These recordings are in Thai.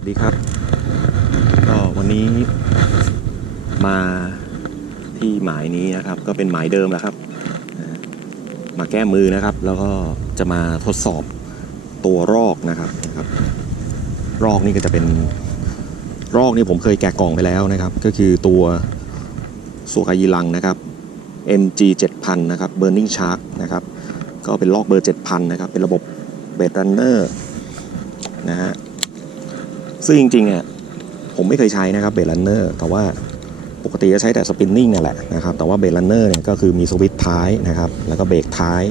วัสดีครับ ก็วันนี้มาที่หมายนี้นะครับ ก็เป็นหมายเดิมแหละครับ มาแก้มือนะครับ แล้วก็จะมาทดสอบตัวรอกนะครับนะครับ รอกนี่ก็จะเป็นรอกนี่ผมเคยแกะกล่องไปแล้วนะครับ ก็คือตัวสัวกายีลังนะครับ MG 7000นะครับ Burning Shark นะครับ ก็เป็นลอกเบอร์ 7000 นะครับ เป็นระบบเบดรันเนอร์นะฮะ ซึ่งจริงๆอะผมไม่เคยใช้นะครับเบรลันเนอร์แต่ว่าปกติจะใช้แต่สปินนิ่งนี่แหละนะครับแต่ว่าเบรลันเนอร์เนี่ยก็คือมีสวิตช์ท้ายนะครับแล้วก็เบรกท้าย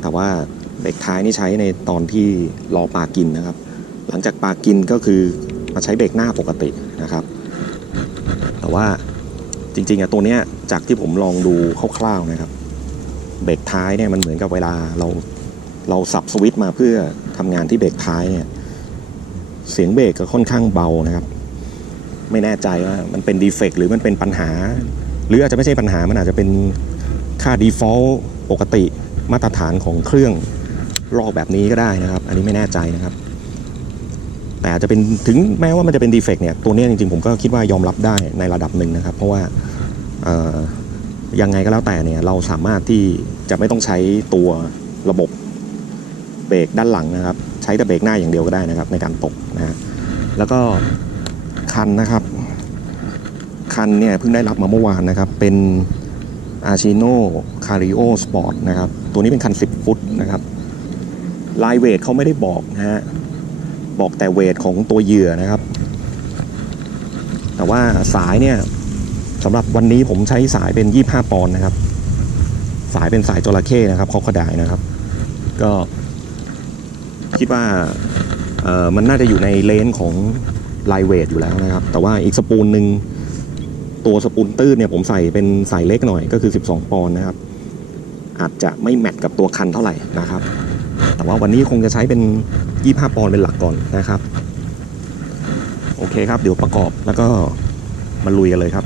แต่ว่าเบรกท้ายนี่ใช้ในตอนที่รอปลากินนะครับ หลังจากปลากินก็คือมาใช้เบรกหน้าปกตินะครับ แต่ว่าจริงๆอะตัวเนี้ยจากที่ผมลองดูคร่าวๆนะครับ เบรกท้ายเนี่ยมันเหมือนกับเวลาเราเราสับสวิตช์มาเพื่อทำงานที่เบรกท้ายเนี่ย เสียงเบรกก็ค่อนข้างเบานะครับ ไม่แน่ใจว่ามันเป็นดีเฟกต์หรือมันเป็นปัญหา หรืออาจจะไม่ใช่ปัญหามันอาจจะเป็นค่า default ปกติมาตรฐานของเครื่องลอกแบบนี้ก็ได้นะครับ อันนี้ไม่แน่ใจนะครับ แต่อาจจะเป็นถึงแม้ว่ามันจะเป็นดีเฟกต์เนี่ยตัวนี้จริงๆ ผมก็คิดว่ายอมรับได้ในระดับหนึ่งนะครับ เพราะว่ายังไงก็แล้วแต่เนี่ยเราสามารถที่จะไม่ต้องใช้ตัวระบบเบรกด้านหลังนะครับ ใช้แต่เบรกหน้าอย่างเดียวก็ได้นะครับ ในการตกนะฮะแล้วก็คันนะครับ คันเนี่ยเพิ่งได้รับมาเมื่อวานนะครับ เป็น a c h i n o Cario Sport นะครับ ตัวนี้เป็นคัน 10 ฟุตนะครับลายเวทเขาไม่ได้บอกนะฮะบอกแต่เวทของตัวเหยื่อนะครับ แต่ว่าสายเนี่ยสำหรับวันนี้ผมใช้สายเป็น 25 ปอนด์นะครับ สายเป็นสายจระเข้นะครับคอกระดายนะครับ ก็ คิดว่ามันน่าจะอยู่ในเลนของไลเวทอยู่แล้วนะครับ แต่ว่าอีกสปูลหนึ่งตัวสปูลตื้นเนี่ยผมใส่เป็นใส่เล็กหน่อยก็คือ 12 ปอนด์นะครับ อาจจะไม่แมทกับตัวคันเท่าไหร่นะครับ แต่ว่าวันนี้คงจะใช้เป็น 25 ปอนด์เป็นหลักก่อนนะครับ โอเคครับ เดี๋ยวประกอบแล้วก็มาลุยกันเลยครับ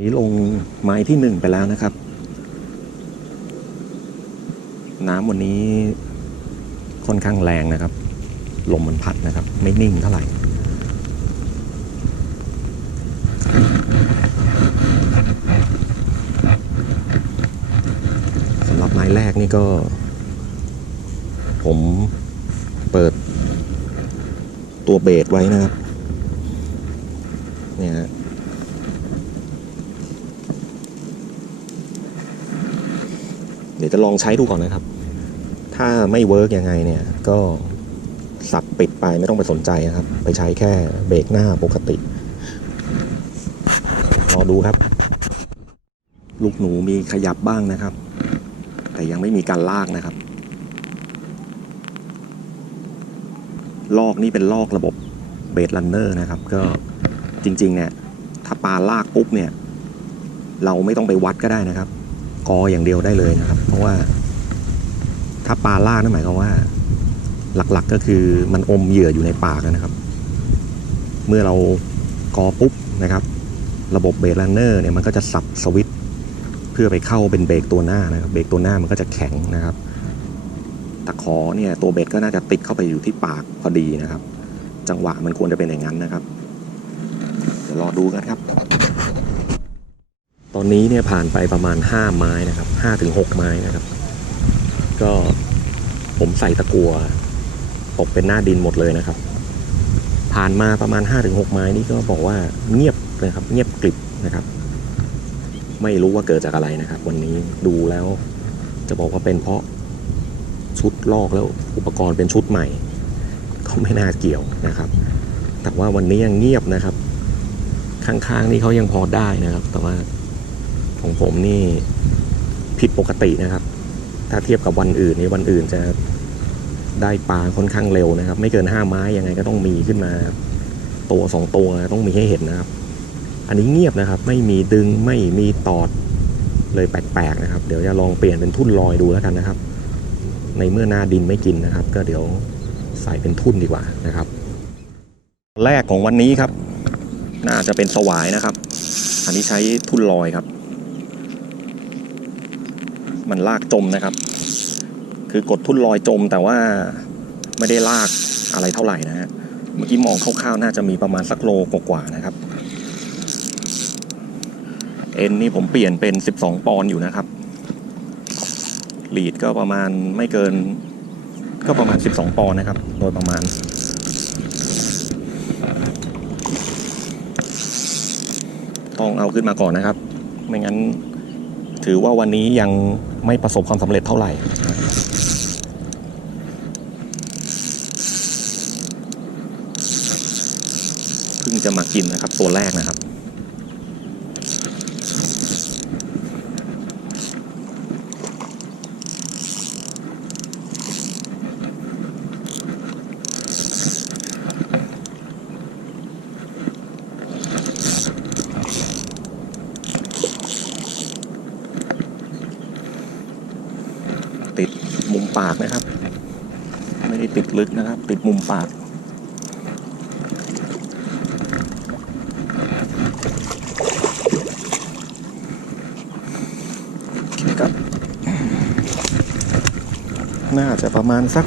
นี้ลงไม้ที่หนึ่งไปแล้วนะครับ น้ำวันนี้ ค่อนข้างแรงนะครับ ลมมันพัดนะครับ ไม่นิ่งเท่าไหร่สำหรับไม้แรกนี่ก็ ผมเปิดตัวเบสไว้นะครับ เนี่ยเดี๋ยวจะลองใช้ดูก่อนนะครับ ถ้าไม่เวิร์กยังไงเนี่ยก็สับปิดไปไม่ต้องไปสนใจนะครับ ไปใช้แค่เบรกหน้าปกติรอดูครับ ลูกหนูมีขยับบ้างนะครับ แต่ยังไม่มีการลากนะครับ ลอกนี่เป็นลอกระบบเบสลันเนอร์นะครับ ก็จริง ๆ เนี่ย ถ้าปลาลากปุ๊บเนี่ย เราไม่ต้องไปวัดก็ได้นะครับ กออย่างเดียวได้เลยนะครับ เพราะว่า ถ้าปลาล่ากนั่นหมายความว่า หลักๆก็คือมันอมเหยื่ออยู่ในปากนะครับ เมื่อเรากอปุ๊บนะครับ ระบบเบรกรันเนอร์เนี่ยมันก็จะสับสวิตเพื่อไปเข้าเป็นเบรกตัวหน้านะครับ เบรกตัวหน้ามันก็จะแข็งนะครับตะขอเนี่ยตัวเบรกก็น่าจะติดเข้าไปอยู่ที่ปากพอดีนะครับ จังหวะมันควรจะเป็นอย่างนั้นนะครับ เดี๋ยวรอดูกันครับ ตอนนี้เนี่ยผ่านไปประมาณ 5 ไม้นะครับ5ถึง6ไม้นะครับ ก็ ผมใส่ตะกัวตกเป็นหน้าดินหมดเลยนะครับ ผ่านมาประมาณ 5-6 ไม้นี่ก็บอกว่าเงียบนะครับ เงียบกริบนะครับ ไม่รู้ว่าเกิดจากอะไรนะครับ วันนี้ดูแล้วจะบอกว่าเป็นเพราะชุดลอกแล้วอุปกรณ์เป็นชุดใหม่ ก็ไม่น่าเกี่ยวนะครับ แต่ว่าวันนี้ยังเงียบนะครับ ข้างๆนี่เขายังพอได้นะครับ แต่ว่าของผมนี่ผิดปกตินะครับ ถ้าเทียบกับวันอื่นนี่วันอื่นจะได้ปลาค่อนข้างเร็วนะครับ ไม่เกินห้าไม้ยังไงก็ต้องมีขึ้นมา ตัวสองตัวต้องมีให้เห็นนะครับ อันนี้เงียบนะครับ ไม่มีดึงไม่มีตอดเลยแปลกๆนะครับ เดี๋ยวจะลองเปลี่ยนเป็นทุ่นลอยดูแล้วกันนะครับ ในเมื่อหน้าดินไม่กินนะครับ ก็เดี๋ยวใส่เป็นทุ่นดีกว่านะครับ แรกของวันนี้ครับ น่าจะเป็นสวายนะครับ อันนี้ใช้ทุ่นลอยครับ มันลากจมนะครับ คือกดทุ่นลอยจมแต่ว่าไม่ได้ลากอะไรเท่าไหร่นะฮะเมื่อกี้มองคร่าวๆน่าจะมีประมาณสักโลกว่าๆนะครับ เอ็นนี่ผมเปลี่ยนเป็น 12 ปอนด์อยู่นะครับลีดก็ประมาณไม่เกิน ก็ประมาณ 12 ปอนด์นะครับ โดยประมาณต้องเอาขึ้นมาก่อนนะครับ ไม่งั้นถือว่าวันนี้ยัง ไม่ประสบความสำเร็จเท่าไหร่เพิ่งจะมากินนะครับตัวแรกนะครับ ติดมุม ปากนะครับ ไม่ได้ติดลึกนะครับ ติดมุมปาก ครับ น่าจะประมาณสัก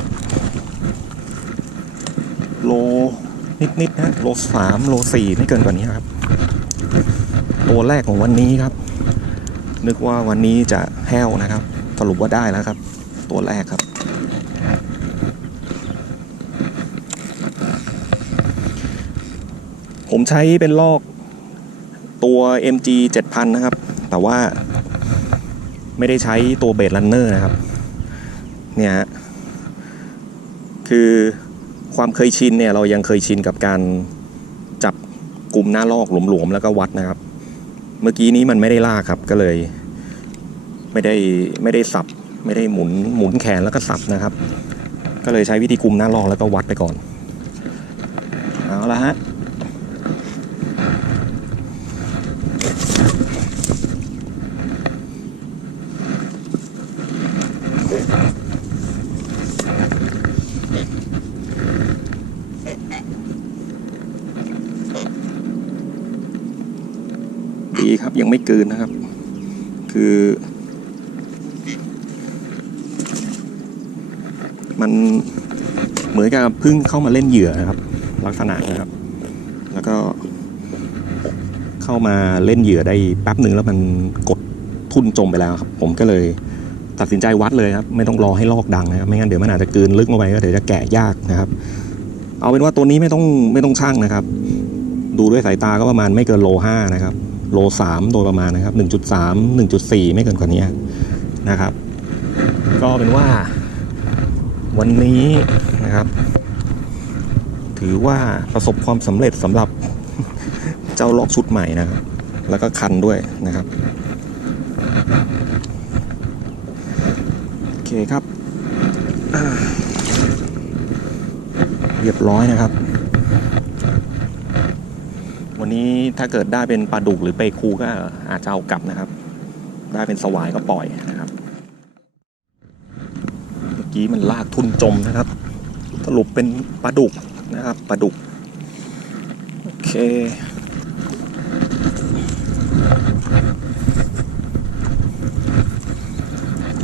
โลนิดๆนะ โลสามโลสี่ไม่เกินกว่านี้ครับ ตัวแรกของวันนี้ครับ นึกว่าวันนี้จะแห้วนะครับ สรุปว่าได้แล้วครับ ตัวแรกครับ ผมใช้เป็นลอกตัว MG 7000 นะครับ แต่ว่าไม่ได้ใช้ตัวเบสลันเนอร์นะครับ เนี่ยคือความเคยชินเนี่ยเรายังเคยชินกับการจับกลุ่มหน้าลอกหลวมๆแล้วก็วัดนะครับ เมื่อกี้นี้มันไม่ได้ลากครับก็เลย ไม่ได้ไม่ได้สับ ไม่ได้หมุนหมุนแขนแล้วก็สับนะครับ ก็เลยใช้วิธีกลุมหน้าลอกแล้วก็วัดไปก่อน เอาละฮะ ดีครับยังไม่เกินนะครับ คือ มันเหมือนกับเพิ่งเข้ามาเล่นเหยื่อนะครับ ลักษณะนะครับ แล้วก็เข้ามาเล่นเหยื่อได้แป๊บหนึ่งแล้วมันกดทุ่นจมไปแล้วครับ ผมก็เลยตัดสินใจวัดเลยครับ ไม่ต้องรอให้ลอกดังนะครับ ไม่งั้นเดี๋ยวมันอาจจะเกลืนลึกลงไปก็เดี๋ยวจะแกะยากนะครับ เอาเป็นว่าตัวนี้ไม่ต้องไม่ต้องช่างนะครับ ดูด้วยสายตาก็ประมาณไม่เกินโลห้านะครับ โลสามโดยประมาณนะครับหนึ่งจุดสามหนึ่งจุดสี่ไม่เกินกว่านี้นะครับ ก็เป็นว่า วันนี้นะครับ ถือว่าประสบความสำเร็จสำหรับเจ้าล็อกชุดใหม่นะครับ แล้วก็คันด้วยนะครับโอเคครับ เรียบร้อยนะครับ วันนี้ถ้าเกิดได้เป็นปลาดุกหรือเปคูก็อาจจะเอากลับนะครับ ได้เป็นสวายก็ปล่อยนะครับ กี้มันลากทุนจมนะครับ สรุปเป็นปลาดุกนะครับปลาดุก โอเค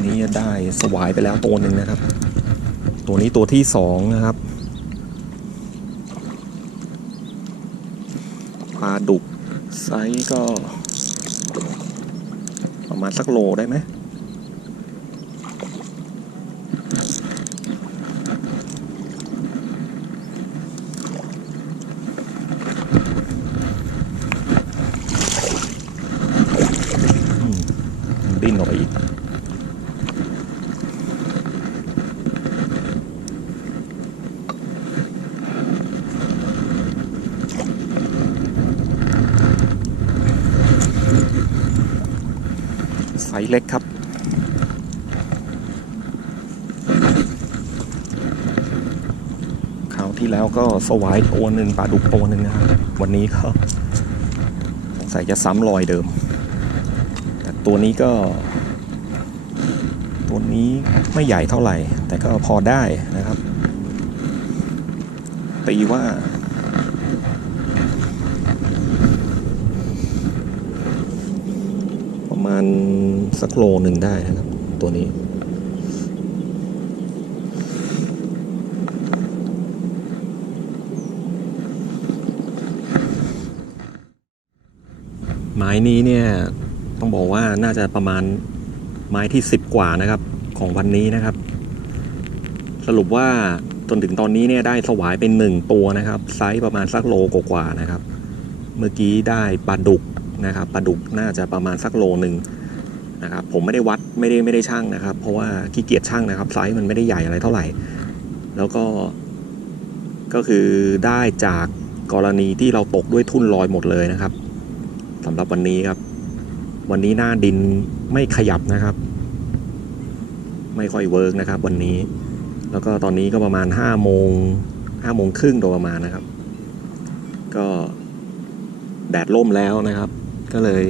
นี่ได้สวายไปแล้วตัวหนึ่งนะครับ ตัวนี้ตัวที่สองนะครับปลาดุกไซส์ก็ ประมาณสักโลได้ไหม อืมดิ้นออกไปอีก ไซส์เล็กครับคราวที่แล้วก็สวายตัวหนึ่งปลาดุกตัวหนึ่งนะครับวันนี้ก็สงสัยจะซ้ำรอยเดิม แต่ตัวนี้ก็ ตัวนี้ไม่ใหญ่เท่าไหร่ แต่ก็พอได้นะครับตีว่า ณสักโลหนึ่งได้นะครับ ตัวนี้ ไม้นี้เนี่ย ต้องบอกว่าน่าจะประมาณไม้ที่ 10 กว่านะครับ ของวันนี้นะครับ สรุปว่าจนถึงตอนนี้เนี่ยได้สวายเป็นหนึ่งตัวนะครับ ไซส์ประมาณสักโลกว่านะครับ เมื่อกี้ได้ปลาดุก นะครับปลาดุกน่าจะประมาณสักโลหนึ่งนะครับผมไม่ได้วัดไม่ได้ไม่ได้ช่างนะครับ เพราะว่าขี้เกียจช่างนะครับไซส์มันไม่ได้ใหญ่อะไรเท่าไหร่ แล้วก็ก็คือได้จากกรณีที่เราตกด้วยทุ่นลอยหมดเลยนะครับสำหรับวันนี้ครับ วันนี้หน้าดินไม่ขยับนะครับ ไม่ค่อยเวิร์กนะครับ วันนี้ แล้วก็ตอนนี้ก็ประมาณห้าโมงห้าโมงครึ่งโดยประมาณนะครับ ก็แดดล่มแล้วนะครับ ก็เลย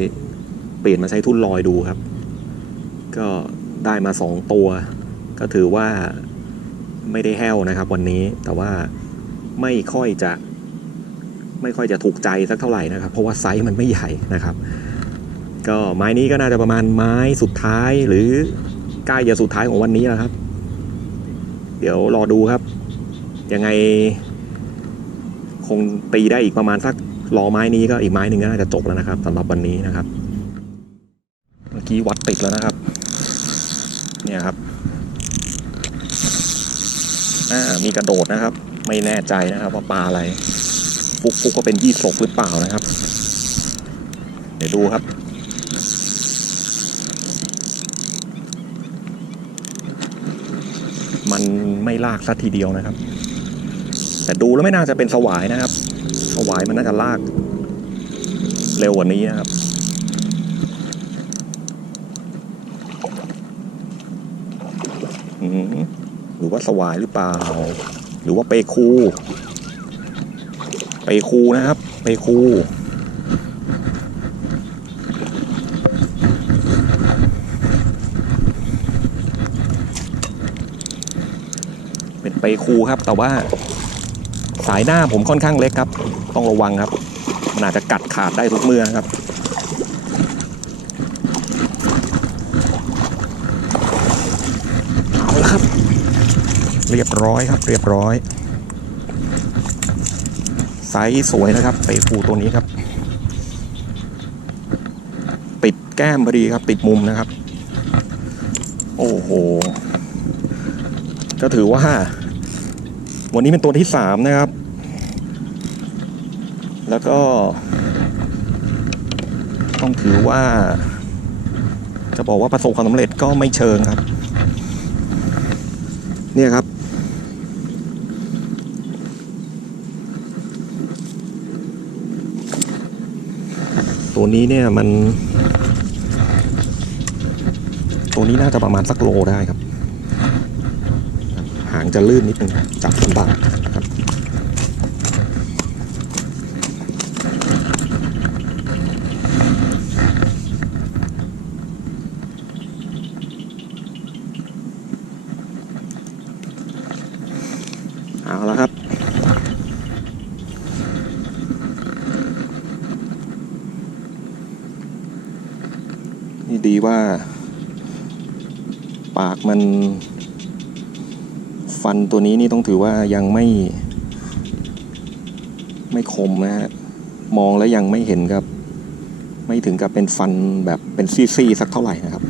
เปลี่ยนมาใช้ทุ่นลอยดูครับ ก็ได้มาสองตัว ก็ถือว่าไม่ได้แห้วนะครับ วันนี้แต่ว่าไม่ค่อยจะ ไม่ค่อยจะถูกใจสักเท่าไหร่นะครับ เพราะว่าไซส์มันไม่ใหญ่นะครับ ก็ไม้นี้ก็น่าจะประมาณไม้สุดท้ายหรือใกล้จะสุดท้ายของวันนี้แล้วครับ เดี๋ยวรอดูครับ ยังไง คงตีได้อีกประมาณสัก รอไม้นี้ก็อีกไม้หนึ่งก็น่าจะจบแล้วนะครับสำหรับวันนี้นะครับ เมื่อกี้วัดติดแล้วนะครับ เนี่ยครับมีกระโดดนะครับ ไม่แน่ใจนะครับว่าปลาอะไรฟุกฟุกก็เป็นยี่สกหรือเปล่านะครับ เดี๋ยวดูครับมันไม่ลากสัทีเดียวนะครับ แต่ดูแล้วไม่น่าจะเป็นสวายนะครับ สวายมันน่าจะลาก เร็วกว่านี้นะครับหรือว่าสวายหรือเปล่า หรือว่าเปคู เปคูนะครับ เปคูเป็นเปคูครับแต่ว่า สายหน้าผมค่อนข้างเล็กครับ ต้องระวังครับมันอาจจะกัดขาดได้ทุกเมื่อครับเอาละครับ เรียบร้อยครับเรียบร้อยไซส์สวยนะครับเปคูตัวนี้ครับ ติดแก้มพอดีครับ ติดมุมนะครับ โอ้โห ก็ถือว่า วันนี้เป็นตัวที่สามนะครับ แล้วก็ ต้องถือว่า จะบอกว่าประสบความสำเร็จก็ไม่เชิงครับ เนี่ยครับ ตัวนี้เนี่ยมัน ตัวนี้น่าจะประมาณสักโลได้ครับ หางจะลื่นนิดนึงจับลำบากนะครับเอาละครับ นี่ดีว่า ปากมัน ฟันตัวนี้นี่ต้องถือว่ายังไม่ ไม่คมนะฮะมองแล้วยังไม่เห็นครับ ไม่ถึงกับเป็นฟันแบบเป็นซี่ๆสักเท่าไหร่นะครับ